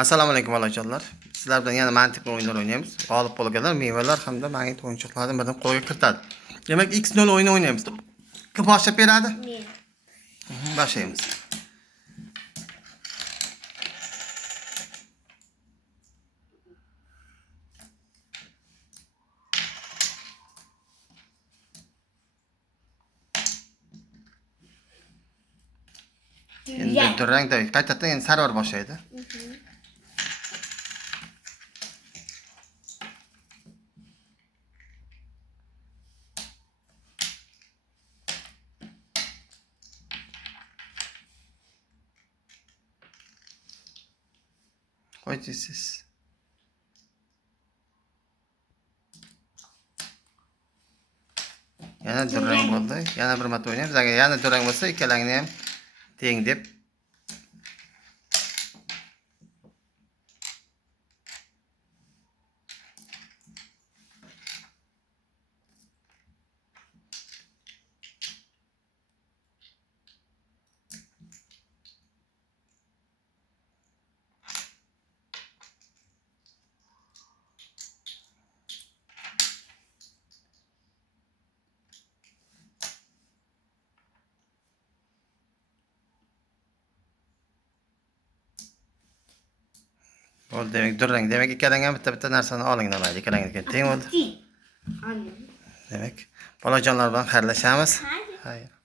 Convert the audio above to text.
Assalomu alaykum bolajonlar. Sizlar bilan yana mantiqli o'yinlar o'ynaymiz. G'olib bo'lganlar mevalar hamda magnet o'yinchoqlarni birdan qo'lga kiritadi. Demak, X0 o'yini o'ynaymiz. Kim boshlab beradi? Men. Boshlaymiz. Endi durangda qaytadan endi sarvar boshlaydi. Qo'yasiz. Yana durang bo'ldi. Yana bir marta o'ynaymiz. Agar yana durang bo'lsa, ikkalangni ham teng deb bo'ldi. Demak, durang. Demak, ikkalang ham bitta narsani olinglar mayli. Ikkalangga teng bo'ldi. Demak, bolajonlar bilan xayrlashamiz. Xayr.